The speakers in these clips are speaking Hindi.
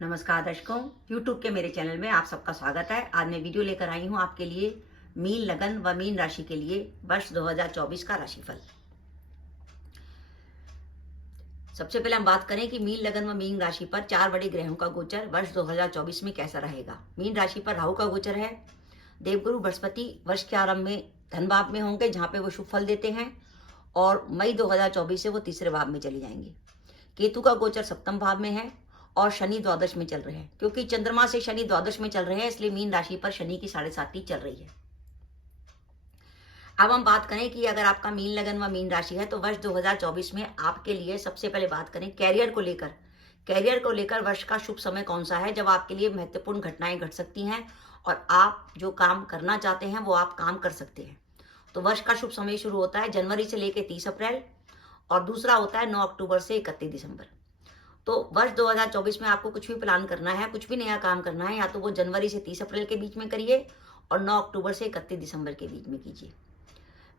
नमस्कार दर्शकों, YouTube के मेरे चैनल में आप सबका स्वागत है। आज मैं वीडियो लेकर आई हूं आपके लिए मीन लगन व मीन राशि के लिए वर्ष 2024 का राशिफल। सबसे पहले हम बात करें कि मीन लगन व मीन राशि पर 4 बड़े ग्रहों का गोचर वर्ष 2024 में कैसा रहेगा। मीन राशि पर राहु का गोचर है। देवगुरु बृहस्पति वर्ष के आरंभ में धन भाव में होंगे, जहां पे वो शुभ फल देते हैं, और मई 2024 से वो तीसरे भाव में चले जाएंगे। केतु का गोचर सप्तम भाव में है और शनि द्वादश में चल रहे हैं। क्योंकि चंद्रमा से शनि द्वादश में चल रहे हैं, इसलिए मीन राशि पर शनि की 7.5 चल रही है। अब हम बात करें कि अगर आपका मीन लगन व मीन राशि है तो वर्ष 2024 में आपके लिए सबसे पहले बात करें कैरियर को लेकर। कैरियर को लेकर वर्ष का शुभ समय कौन सा है, जब आपके लिए महत्वपूर्ण घटनाएं घट सकती हैं और आप जो काम करना चाहते हैं वो आप काम कर सकते हैं। तो वर्ष का शुभ समय शुरू होता है जनवरी से लेकर 30 अप्रैल और दूसरा होता है 9 अक्टूबर से 31 दिसंबर। तो वर्ष 2024 में आपको कुछ भी प्लान करना है, कुछ भी नया काम करना है, या तो वो जनवरी से 30 अप्रैल के बीच में करिए और 9 अक्टूबर से 31 दिसंबर के बीच में कीजिए।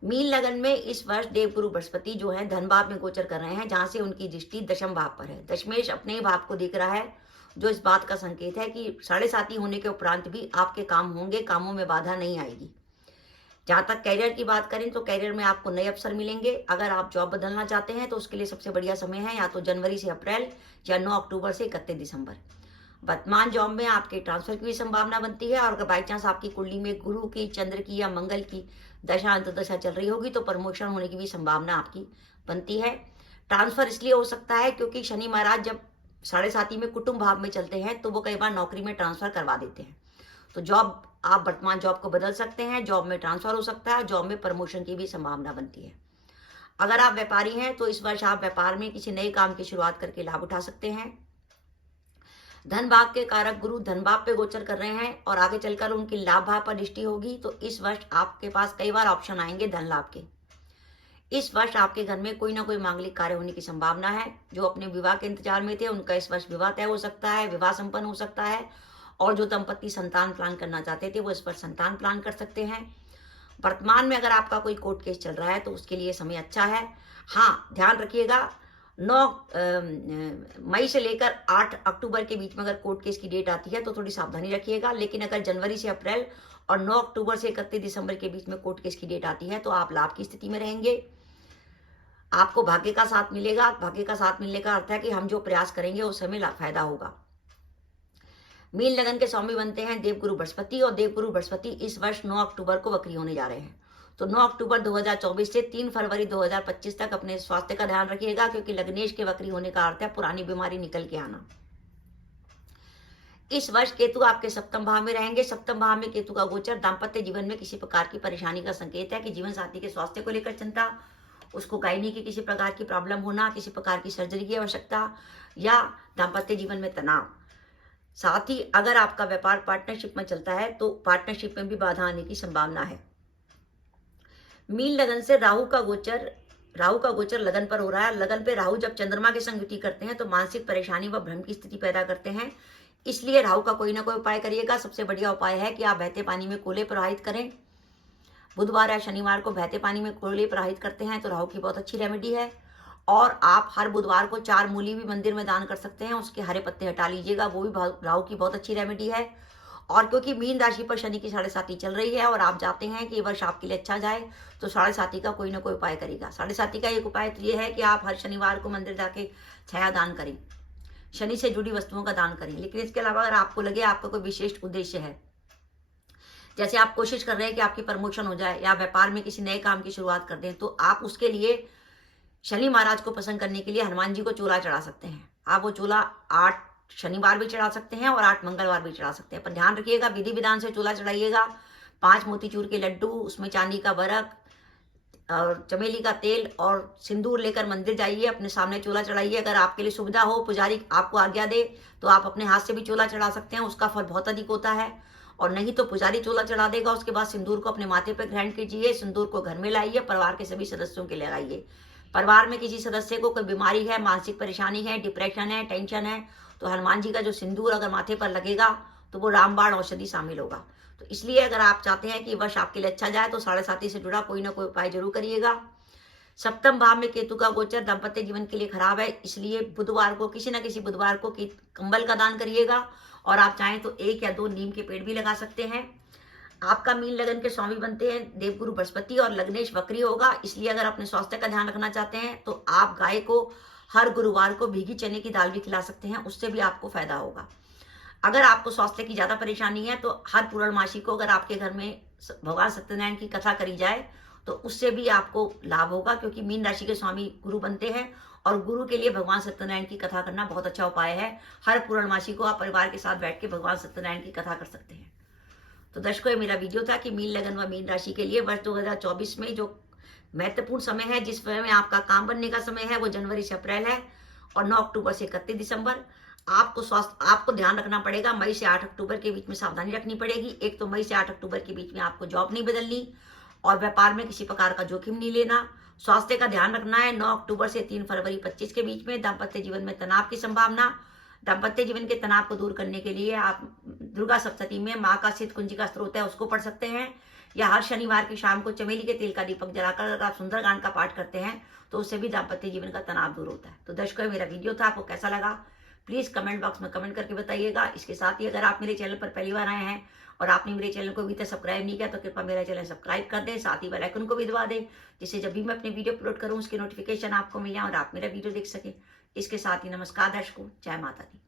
मीन लगन में इस वर्ष देवगुरु बृहस्पति जो है धन भाव में गोचर कर रहे हैं, जहां से उनकी दृष्टि दशम भाव पर है। दशमेश अपने ही भाव को देख रहा है, जो इस बात का संकेत है कि 7.5 होने के उपरांत भी आपके काम होंगे, कामों में बाधा नहीं आएगी। जहां तक कैरियर की बात करें तो कैरियर में आपको नए अवसर मिलेंगे। अगर आप जॉब बदलना चाहते हैं तो उसके लिए सबसे बढ़िया समय है या तो जनवरी से अप्रैल या 9 अक्टूबर से 31 दिसंबर। वर्तमान जॉब में आपके ट्रांसफर की भी संभावना बनती है, और अगर बाई चांस आपकी कुंडली में गुरु की, चंद्र की या मंगल की दशा अंतर्दशा चल रही होगी तो प्रमोशन होने की भी संभावना आपकी बनती है। ट्रांसफर इसलिए हो सकता है क्योंकि शनि महाराज जब 7.5 में कुटुंब भाव में चलते हैं तो वो कई बार नौकरी में ट्रांसफर करवा देते हैं। तो जॉब, आप वर्तमान जॉब को बदल सकते हैं, जॉब में ट्रांसफर हो सकता है, जॉब में प्रमोशन की भी संभावना बनती है। अगर आप व्यापारी हैं तो इस वर्ष आप व्यापार में किसी नए काम की शुरुआत करके लाभ उठा सकते हैं। धन भाव के कारक गुरु धन भाव पे गोचर कर रहे हैं और आगे चलकर उनकी लाभ भाव पर दृष्टि होगी, तो इस वर्ष आपके पास कई बार ऑप्शन आएंगे धन लाभ के। इस वर्ष आपके घर में कोई ना कोई मांगलिक कार्य होने की संभावना है। जो अपने विवाह के इंतजार में थे उनका इस वर्ष विवाह तय हो सकता है, विवाह संपन्न हो सकता है, और जो दंपति संतान प्लान करना चाहते थे वो इस पर संतान प्लान कर सकते हैं। वर्तमान में अगर आपका कोई कोर्ट केस चल रहा है तो उसके लिए समय अच्छा है। हाँ, ध्यान रखिएगा 9 मई से लेकर 8 अक्टूबर के बीच में अगर कोर्ट केस की डेट आती है तो थोड़ी सावधानी रखिएगा। लेकिन अगर जनवरी से अप्रैल और 9 अक्टूबर से 31 दिसंबर के बीच में कोर्ट केस की डेट आती है तो आप लाभ की स्थिति में रहेंगे। आपको भाग्य का साथ मिलेगा। भाग्य का साथ मिलने का अर्थ है कि हम जो प्रयास करेंगे उस समय फायदा होगा। मीन लगन के स्वामी बनते हैं देवगुरु बृहस्पति, और देवगुरु बृहस्पति इस वर्ष 9 अक्टूबर को वक्री होने जा रहे हैं। तो 9 अक्टूबर 2024 से 3 फरवरी 2025 तक अपने स्वास्थ्य का ध्यान रखिएगा, क्योंकि लग्नेश के वक्री होने का अर्थ है पुरानी बीमारी निकल के आना। इस वर्ष केतु आपके सप्तम भाव में रहेंगे। सप्तम भाव में केतु का गोचर दाम्पत्य जीवन में किसी प्रकार की परेशानी का संकेत है कि जीवन साथी के स्वास्थ्य को लेकर चिंता, उसको गायनी की किसी प्रकार की प्रॉब्लम होना, किसी प्रकार की सर्जरी की आवश्यकता, या दाम्पत्य जीवन में तनाव। साथ ही अगर आपका व्यापार पार्टनरशिप में चलता है तो पार्टनरशिप में भी बाधा आने की संभावना है। मीन लगन से राहु का गोचर लगन पर हो रहा है। लगन पे राहु जब चंद्रमा के संग युति करते हैं तो मानसिक परेशानी व भ्रम की स्थिति पैदा करते हैं। इसलिए राहु का कोई ना कोई उपाय करिएगा। सबसे बढ़िया उपाय है कि आप बहते पानी में कोले प्रवाहित करें। बुधवार या शनिवार को बहते पानी में कोले प्रवाहित करते हैं तो राहु की बहुत अच्छी रेमेडी है। और आप हर बुधवार को 4 मूली भी मंदिर में दान कर सकते हैं, उसके हरे पत्ते हटा लीजिएगा, वो भी राहु की बहुत अच्छी रेमेडी है। और क्योंकि मीन राशि पर शनि की 7.5 चल रही है और आप चाहते हैं कि ये वर्ष आपके लिए अच्छा जाए, तो 7.5 का कोई ना कोई उपाय करेगा। 7.5 का एक उपाय तो ये है कि आप हर शनिवार को मंदिर जाके छाया दान करें, शनि से जुड़ी वस्तुओं का दान करें। लेकिन इसके अलावा अगर आपको लगे आपका कोई विशेष उद्देश्य है, जैसे आप कोशिश कर रहे हैं कि आपकी प्रमोशन हो जाए या व्यापार में किसी नए काम की शुरुआत कर दें, तो आप उसके लिए शनि महाराज को प्रसन्न करने के लिए हनुमान जी को चूल्हा चढ़ा सकते हैं। आप वो चूल्हा 8 शनिवार भी चढ़ा सकते हैं और 8 मंगलवार भी चढ़ा सकते हैं। पर ध्यान रखिएगा विधि विधान से चूल्हा चढ़ाइएगा। 5 मोतीचूर के लड्डू, उसमें चांदी का बरक और चमेली का तेल और सिंदूर लेकर मंदिर जाइए, अपने सामने चूल्हा चढ़ाइए। अगर आपके लिए सुविधा हो, पुजारी आपको आज्ञा दे, तो आप अपने हाथ से भी चूल्हा चढ़ा सकते हैं, उसका फल बहुत अधिक होता है। और नहीं तो पुजारी चूल्हा चढ़ा देगा। उसके बाद सिंदूर को अपने माथे पर ग्रहण कीजिए, सिंदूर को घर में लाइए, परिवार के सभी सदस्यों के लगाइए। परिवार में किसी सदस्य को कोई बीमारी है, मानसिक परेशानी है, डिप्रेशन है, टेंशन है, तो हनुमान जी का जो सिंदूर अगर माथे पर लगेगा तो वो रामबाण औषधि शामिल होगा। तो इसलिए अगर आप चाहते हैं कि वर्ष आपके लिए अच्छा जाए तो 7.5 से जुड़ा कोई ना कोई उपाय जरूर करिएगा। सप्तम भाव में केतु का गोचर दाम्पत्य जीवन के लिए खराब है, इसलिए बुधवार को किसी न किसी बुधवार को कंबल का दान करिएगा। और आप चाहें तो 1 या 2 नीम के पेड़ भी लगा सकते हैं। आपका मीन लगन के स्वामी बनते हैं देवगुरु बृहस्पति और लग्नेश वक्री होगा, इसलिए अगर अपने स्वास्थ्य का ध्यान रखना चाहते हैं तो आप गाय को हर गुरुवार को भीगी चने की दाल भी खिला सकते हैं, उससे भी आपको फायदा होगा। अगर आपको स्वास्थ्य की ज्यादा परेशानी है तो हर पूर्णमासी को अगर आपके घर में भगवान सत्यनारायण की कथा करी जाए तो उससे भी आपको लाभ होगा, क्योंकि मीन राशि के स्वामी गुरु बनते हैं और गुरु के लिए भगवान सत्यनारायण की कथा करना बहुत अच्छा उपाय है। हर पूर्णमासी को आप परिवार के साथ बैठ के भगवान सत्यनारायण की कथा कर सकते हैं। तो दर्शकों, ये मेरा वीडियो था कि मीन लगन व मीन राशि के लिए वर्ष 2024 में जो महत्वपूर्ण समय है, जिस समय में आपका काम बनने का समय है, वो जनवरी से अप्रैल है और 9 अक्टूबर से 31 दिसंबर। आपको ध्यान रखना पड़ेगा, मई से 8 अक्टूबर के बीच में सावधानी रखनी पड़ेगी। एक तो मई से 8 अक्टूबर के बीच में आपको जॉब नहीं बदलनी और व्यापार में किसी प्रकार का जोखिम नहीं लेना। स्वास्थ्य का ध्यान रखना है। 9 अक्टूबर से 3 फरवरी 25 के बीच में दाम्पत्य जीवन में तनाव की संभावना। दाम्पत्य जीवन के तनाव को दूर करने के लिए आप दुर्गा सप्तशती में माँ का सिद्ध कुंजिका स्त्रोत है उसको पढ़ सकते हैं, या हर शनिवार की शाम को चमेली के तेल का दीपक जलाकर अगर आप सुंदरकांड का पाठ करते हैं तो उससे भी दाम्पत्य जीवन का तनाव दूर होता है। तो दर्शकों, मेरा वीडियो था, आपको कैसा लगा प्लीज कमेंट बॉक्स में कमेंट करके बताइएगा। इसके साथ ही अगर आप मेरे चैनल पर पहली बार आए हैं और आपने मेरे चैनल को अभी तक सब्सक्राइब नहीं किया तो कृपया मेरा चैनल सब्सक्राइब कर दें, साथ ही बेल आइकन को भी दबा दें, जिससे जब भी मैं अपने वीडियो अपलोड करूं उसकी नोटिफिकेशन आपको मिले और आप मेरा वीडियो देख सकें। इसके साथ ही नमस्कार दर्शकों, जय माता दी।